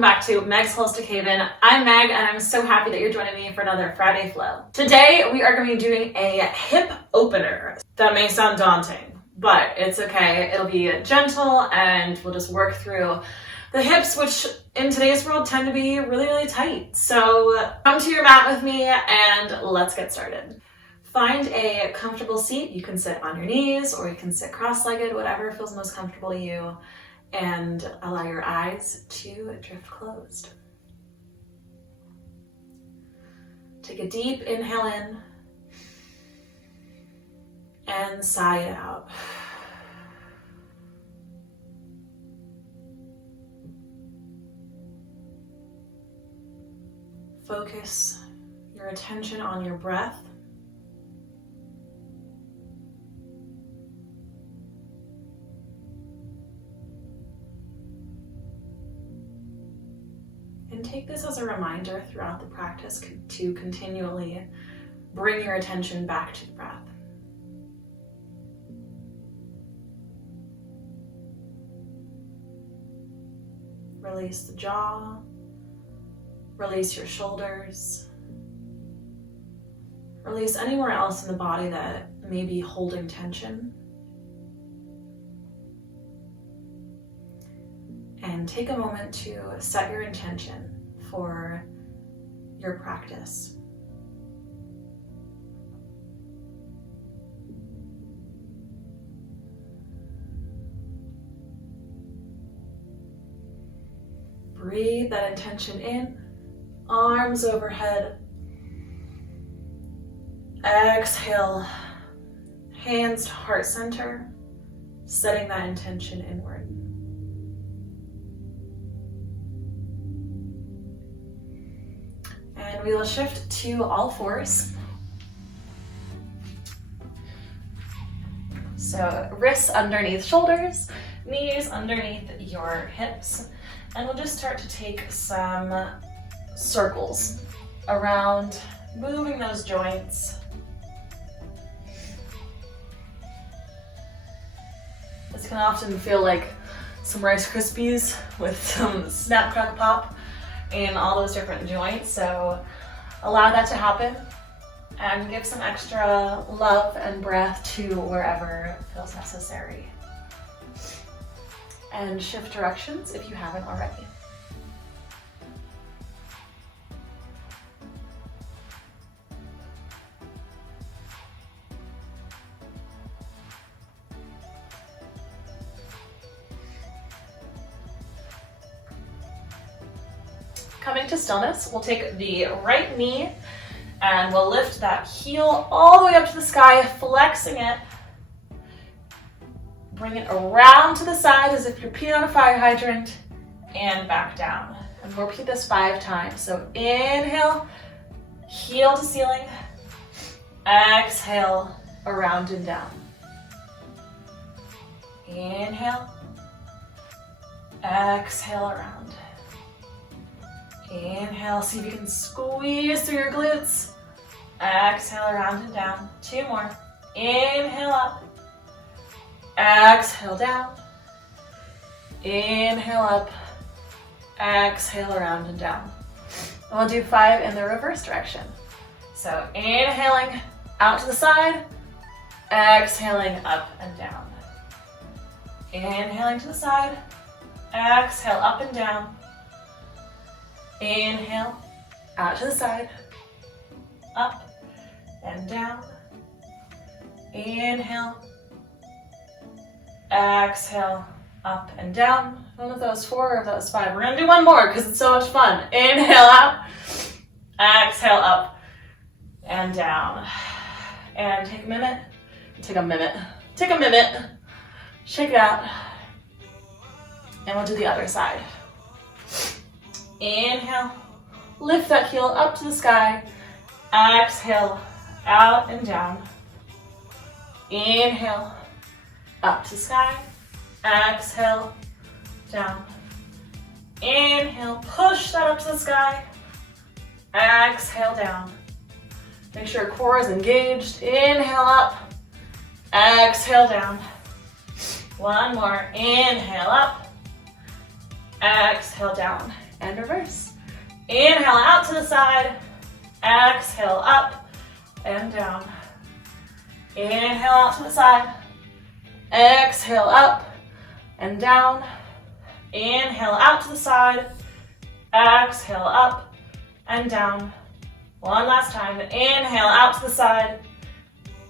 welcome back to Meg's Holistic Haven. I'm Meg and I'm so happy that you're joining me for another Friday Flow. Today we are going to be doing a hip opener. That may sound daunting, but it's okay. It'll be gentle and we'll just work through the hips, which in today's world tend to be really, really tight. So come to your mat with me and let's get started. Find a comfortable seat. You can sit on your knees or you can sit cross-legged, whatever feels most comfortable to you. And allow your eyes to drift closed. Take a deep inhale in and sigh it out. Focus your attention on your breath. And take this as a reminder throughout the practice to continually bring your attention back to the breath. Release the jaw, release your shoulders, release anywhere else in the body that may be holding tension. And take a moment to set your intention for your practice. Breathe that intention in, arms overhead. Exhale, hands to heart center, setting that intention inward. And we will shift to all fours. So wrists underneath shoulders, knees underneath your hips. And we'll just start to take some circles around, moving those joints. This can often feel like some Rice Krispies with some snap, crackle, pop in all those different joints. So allow that to happen and give some extra love and breath to wherever feels necessary. And shift directions if you haven't already. Coming to stillness, we'll take the right knee and we'll lift that heel all the way up to the sky, flexing it. Bring it around to the side as if you're peeing on a fire hydrant and back down. And we'll repeat this 5 times. So inhale, heel to ceiling. Exhale, around and down. Inhale. Exhale, around. Inhale, see if you can squeeze through your glutes. Exhale, around and down. 2 more. Inhale up. Exhale down. Inhale up. Exhale around and down. And we'll do 5 in the reverse direction. So inhaling out to the side. Exhaling up and down. Inhaling to the side. Exhale up and down. Inhale, out to the side, up and down. Inhale, exhale, up and down. One of those 4 of those 5. We're gonna do 1 more because it's so much fun. Inhale out, exhale up and down. And take a minute, shake it out. And we'll do the other side. Inhale, lift that heel up to the sky. Exhale, out and down. Inhale, up to sky. Exhale, down. Inhale, push that up to the sky. Exhale, down. Make sure your core is engaged. Inhale up. Exhale down. 1 more. Inhale up. Exhale down. and reverse. Inhale out to the side, exhale up and down. Inhale out to the side, exhale up and down. Inhale out to the side, exhale up and down. One last time, inhale out to the side,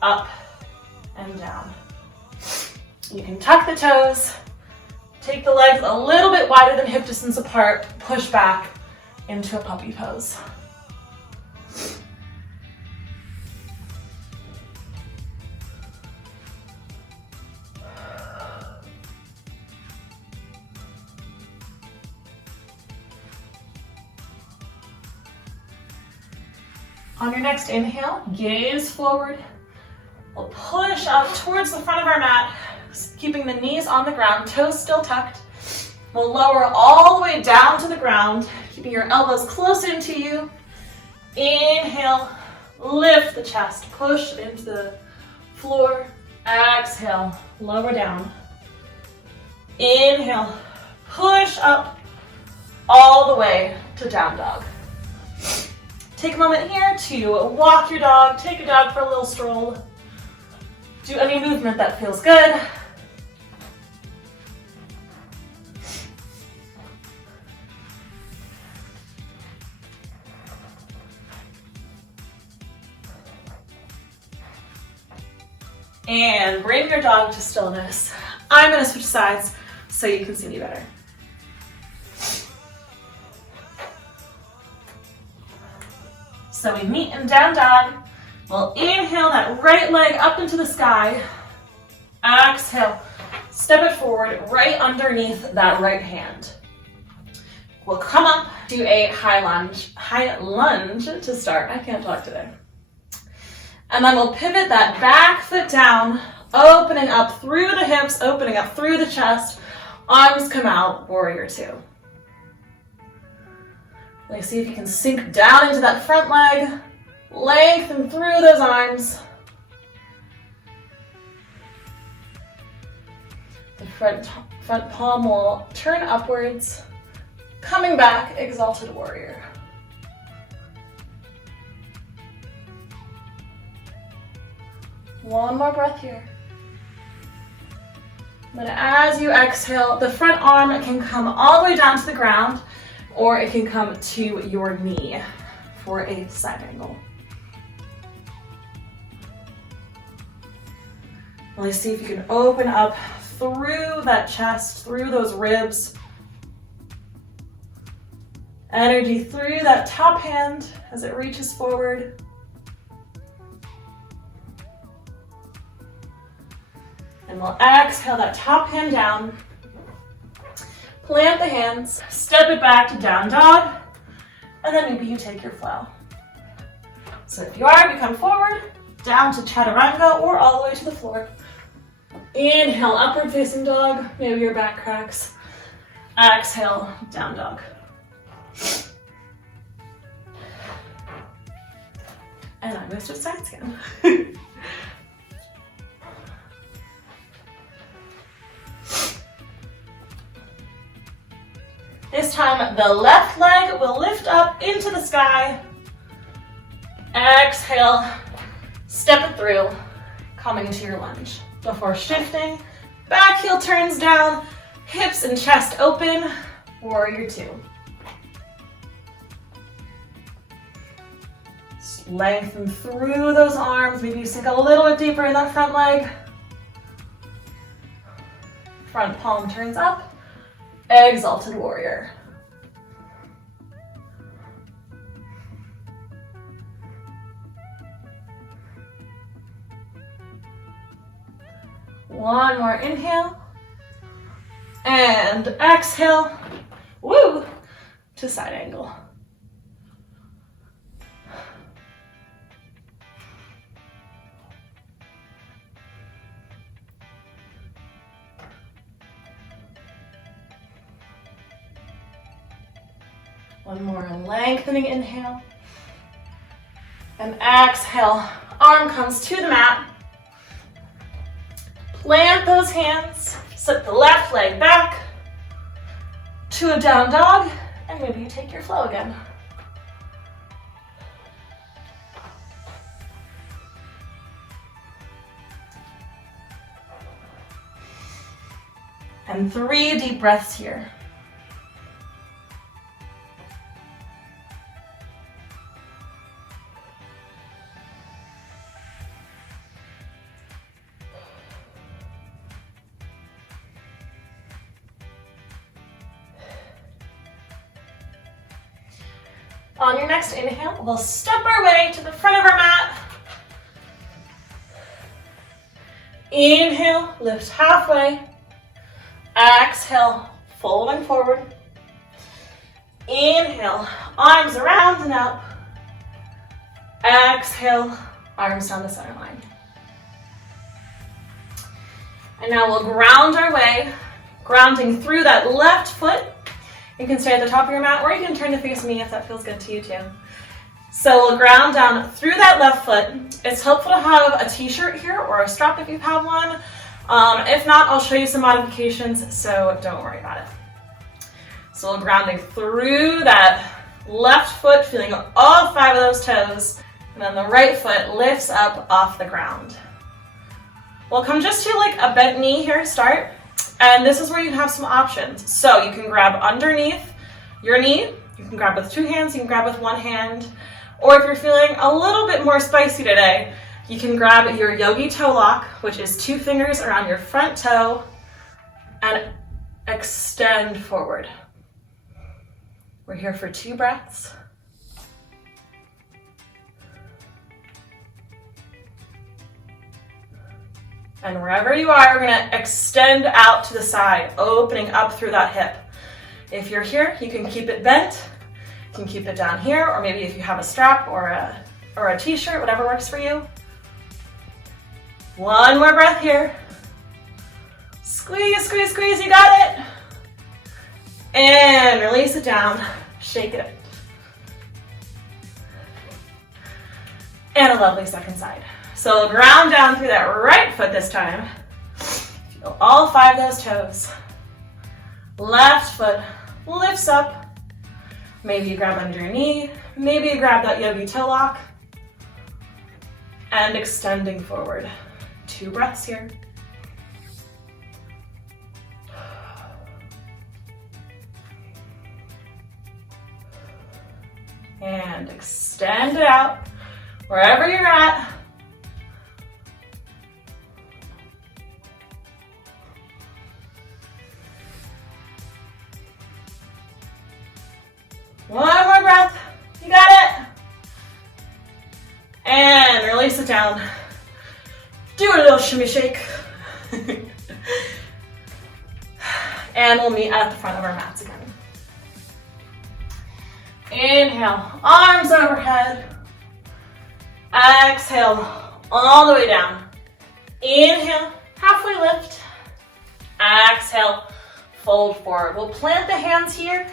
up and down. You can tuck the toes, take the legs a little bit wider than hip distance apart, push back into a puppy pose. On your next inhale, gaze forward. We'll push up towards the front of our mat, keeping the knees on the ground, toes still tucked. We'll lower all the way down to the ground, keeping your elbows close into you. Inhale, lift the chest, push into the floor. Exhale, lower down. Inhale, push up all the way to down dog. Take a moment here to walk your dog, take your dog for a little stroll. Do any movement that feels good. And bring your dog to stillness. I'm going to switch sides so you can see me better. So we meet in down dog. We'll inhale that right leg up into the sky. Exhale, step it forward right underneath that right hand. We'll come up to a high lunge to start. I can't talk today. And then we'll pivot that back foot down, opening up through the hips, opening up through the chest. Arms come out, warrior two. Like, see if you can sink down into that front leg, lengthen through those arms. The front palm will turn upwards, coming back, exalted warrior. One more breath here. Then as you exhale, the front arm can come all the way down to the ground, or it can come to your knee for a side angle. Really see if you can open up through that chest, through those ribs. Energy through that top hand as it reaches forward. And we'll exhale that top hand down. Plant the hands, step it back to down dog, and then maybe you take your flow. So if you are, you come forward, down to chaturanga, or all the way to the floor. Inhale, upward facing dog, maybe your back cracks. Exhale, down dog. And I'm going to switch sides again. This time, the left leg will lift up into the sky. Exhale, step it through, coming into your lunge. Before shifting, back heel turns down, hips and chest open, warrior two. Just lengthen through those arms, maybe you sink a little bit deeper in that front leg. Front palm turns up. Exalted warrior. One more inhale. And exhale. Woo! To side angle. One more lengthening inhale. And exhale, arm comes to the mat. Plant those hands, set the left leg back to a down dog, And maybe you take your flow again. And 3 deep breaths here. On your next inhale, we'll step our way to the front of our mat. Inhale, lift halfway. Exhale, folding forward. Inhale, arms around and up. Exhale, arms down the center line. And now we'll ground our way, grounding through that left foot. You can stay at the top of your mat, or you can turn to face me if that feels good to you too. So we'll ground down through that left foot. It's helpful to have a t-shirt here or a strap if you have one. If not, I'll show you some modifications, so don't worry about it. So we're grounding through that left foot, feeling all 5 of those toes, and then the right foot lifts up off the ground. We'll come just to like a bent knee here to start. And this is where you have some options. So you can grab underneath your knee. You can grab with 2 hands, you can grab with 1 hand. Or if you're feeling a little bit more spicy today, you can grab your yogi toe lock, which is 2 fingers around your front toe, and extend forward. We're here for 2 breaths. And wherever you are, we're gonna extend out to the side, opening up through that hip. If you're here, you can keep it bent. You can keep it down here, or maybe if you have a strap or a t-shirt, whatever works for you. 1 more breath here. Squeeze, squeeze, squeeze, you got it. And release it down, shake it. And a lovely second side. So ground down through that right foot this time. Feel all 5 of those toes. Left foot lifts up. Maybe you grab under your knee. Maybe you grab that yogi toe lock. And extending forward. 2 breaths here. And extend it out wherever you're at. One more breath. You got it. And release it down. Do a little shimmy shake. And we'll meet at the front of our mats again. Inhale, arms overhead. Exhale, all the way down. Inhale, halfway lift. Exhale, fold forward. We'll plant the hands here.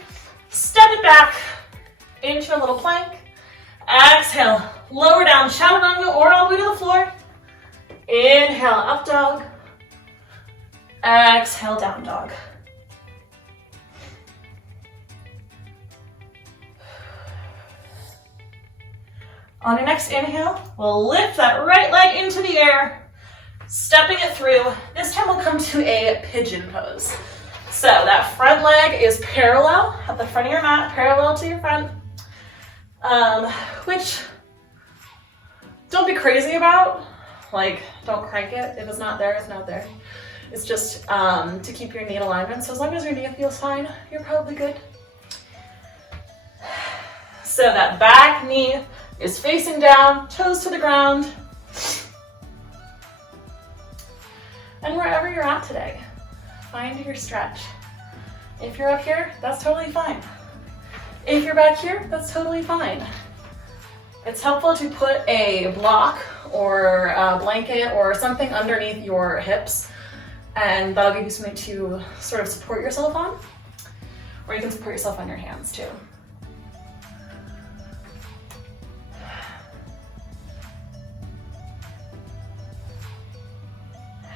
Step it back into a little plank. Exhale, lower down, chaturanga, or all the way to the floor. Inhale, up dog. Exhale, down dog. On your next inhale, we'll lift that right leg into the air, stepping it through. This time we'll come to a pigeon pose. So that front leg is parallel at the front of your mat, parallel to your front, which don't be crazy about. Like, don't crank it. If it's not there, it's not there. It's just to keep your knee in alignment. So as long as your knee feels fine, you're probably good. So that back knee is facing down, toes to the ground. And wherever you're at today, find your stretch. If you're up here, that's totally fine. If you're back here, that's totally fine. It's helpful to put a block or a blanket or something underneath your hips, and that'll give you something to sort of support yourself on, or you can support yourself on your hands too.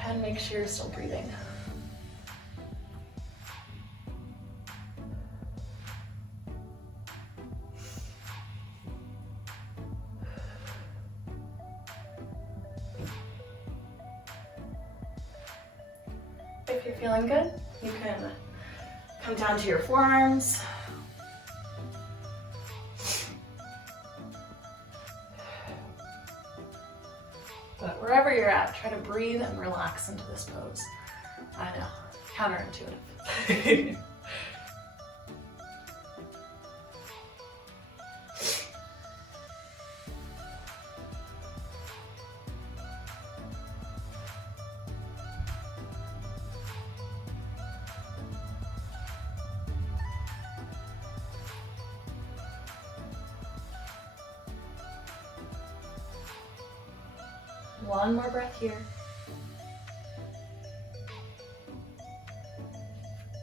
And make sure you're still breathing. If you're feeling good, you can come down to your forearms. But wherever you're at, try to breathe and relax into this pose. I know, counterintuitive. One more breath here.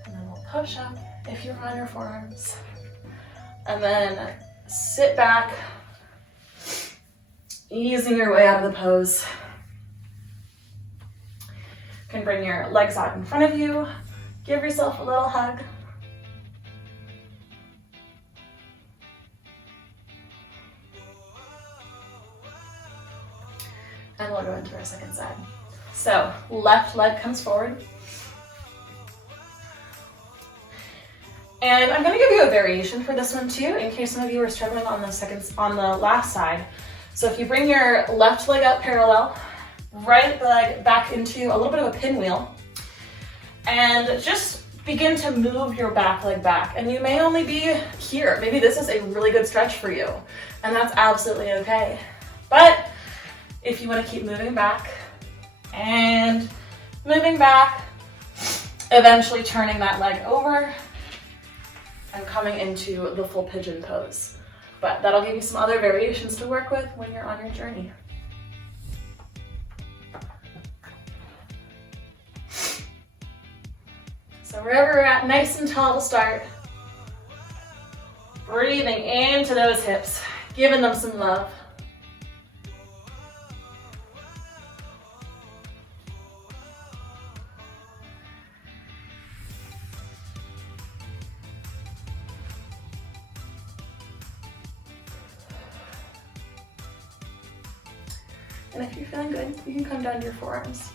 And then we'll push up if you're on your forearms. And then sit back, easing your way out of the pose. You can bring your legs out in front of you. Give yourself a little hug. And we'll go into our second side. So left leg comes forward. And I'm gonna give you a variation for this one too, in case some of you are struggling on the last side. So if you bring your left leg out parallel, right leg back into a little bit of a pinwheel, and just begin to move your back leg back. And you may only be here. Maybe this is a really good stretch for you, and that's absolutely okay. But if you want to keep moving back and moving back, eventually turning that leg over and coming into the full pigeon pose. But that'll give you some other variations to work with when you're on your journey. So wherever you're at, nice and tall to start. Breathing into those hips, giving them some love. And if you're feeling good, you can come down to your forearms.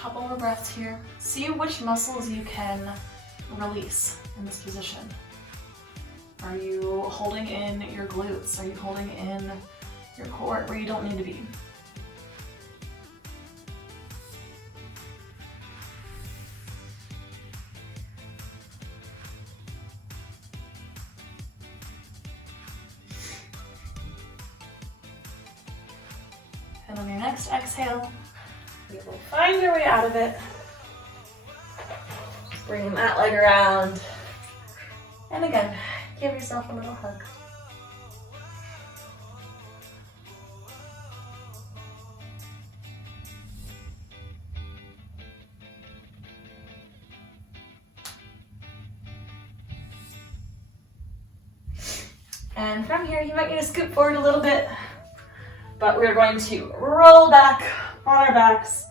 Couple more breaths here. See which muscles you can release in this position. Are you holding in your glutes? Are you holding in your core where you don't need to be? And on your next exhale, you will find your way out of it. Bring that leg around. And again, give yourself a little hug. And from here, you might need to scoot forward a little bit, but we're going to roll back on our backs.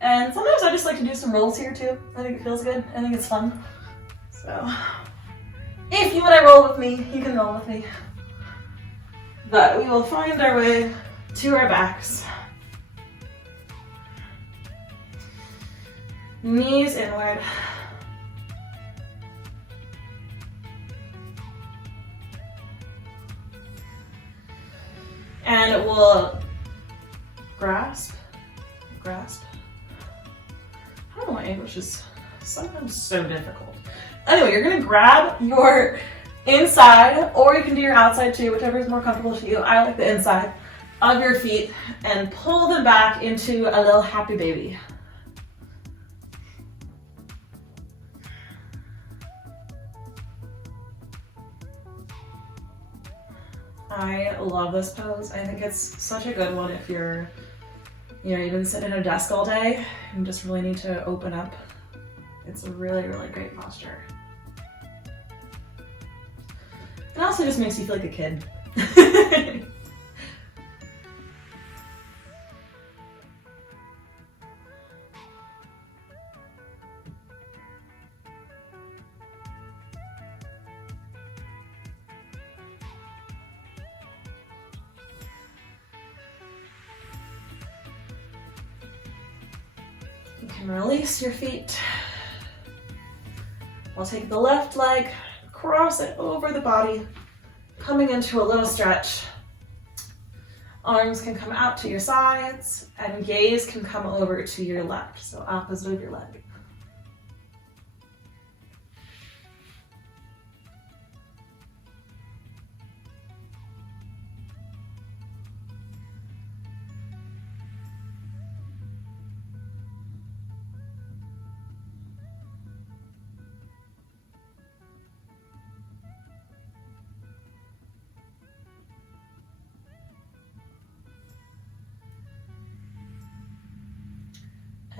And sometimes I just like to do some rolls here too. I think it feels good. I think it's fun. So if you want to roll with me, you can roll with me. But we will find our way to our backs. Knees inward. And we'll grasp. I don't know why English is sometimes so difficult. Anyway, you're gonna grab your inside, or you can do your outside too, whichever is more comfortable to you. I like the inside of your feet, and pull them back into a little happy baby. I love this pose. I think it's such a good one if you're, you've been sitting at a desk all day and just really need to open up. It's a really, really great posture. It also just makes you feel like a kid. You can release your feet. We'll take the left leg, cross it over the body, coming into a little stretch. Arms can come out to your sides, and gaze can come over to your left, so opposite of your leg.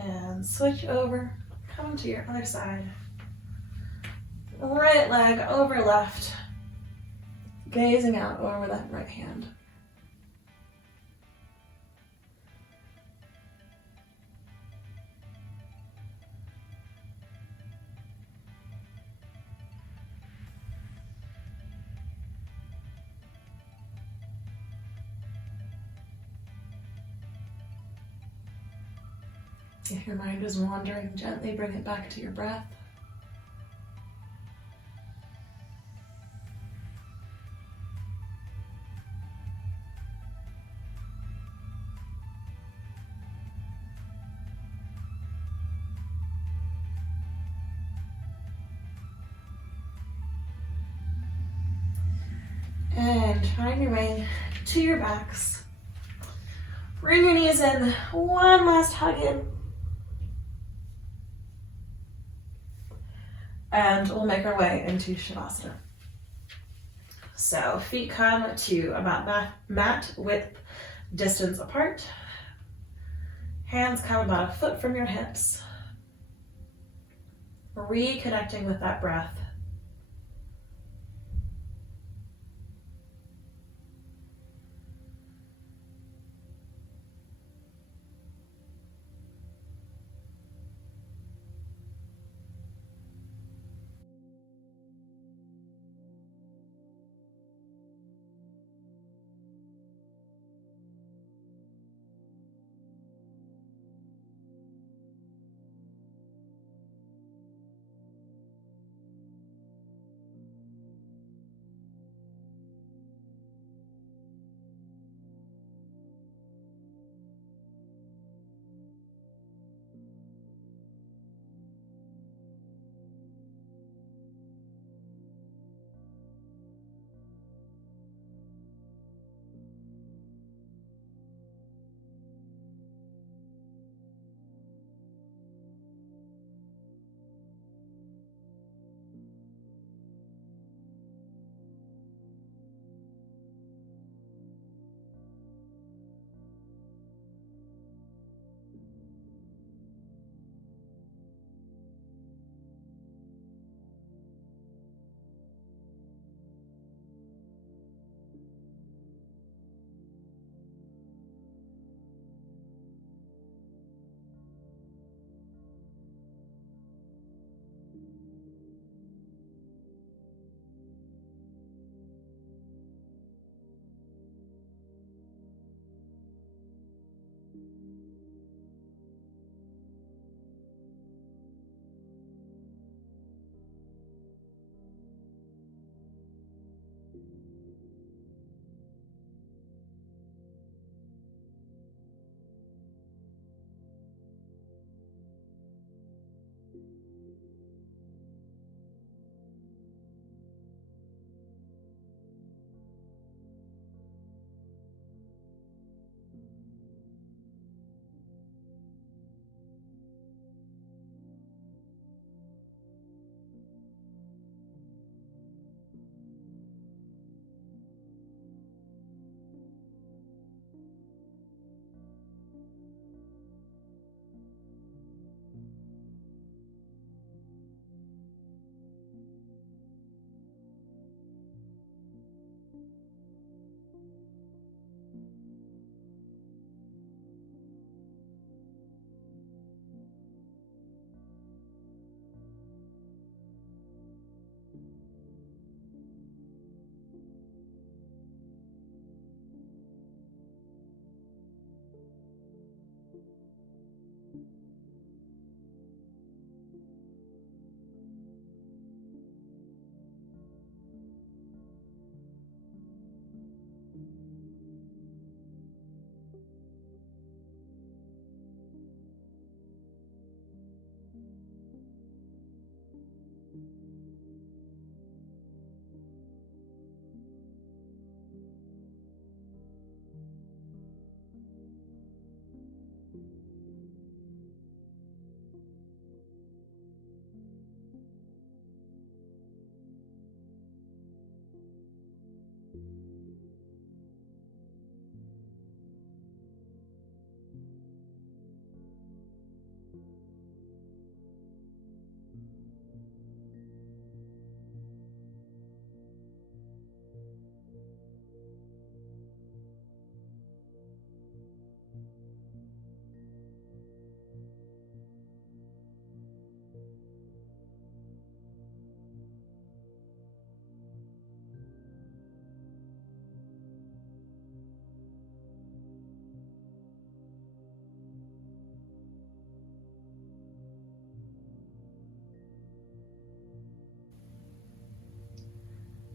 And switch over, come to your other side. Right leg over left, gazing out over that right hand. If your mind is wandering, gently bring it back to your breath. And find your way to your backs. Bring your knees in, one last hug in. And we'll make our way into Shavasana. So feet come to about mat width distance apart. Hands come about a foot from your hips. Reconnecting with that breath.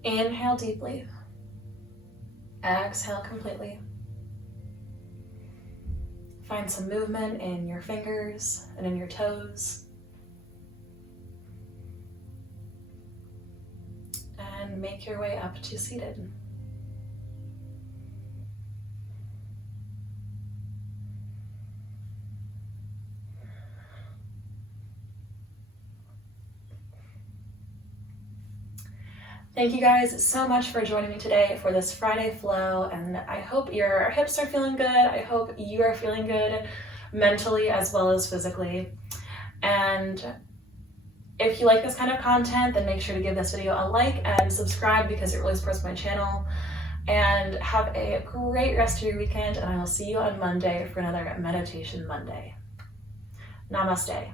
Inhale deeply. Exhale completely. Find some movement in your fingers and in your toes. And make your way up to seated. Thank you guys so much for joining me today for this Friday flow, and I hope your hips are feeling good. I hope you are feeling good mentally as well as physically. And if you like this kind of content, then make sure to give this video a like and subscribe because it really supports my channel. And have a great rest of your weekend, and I will see you on Monday for another Meditation Monday. Namaste.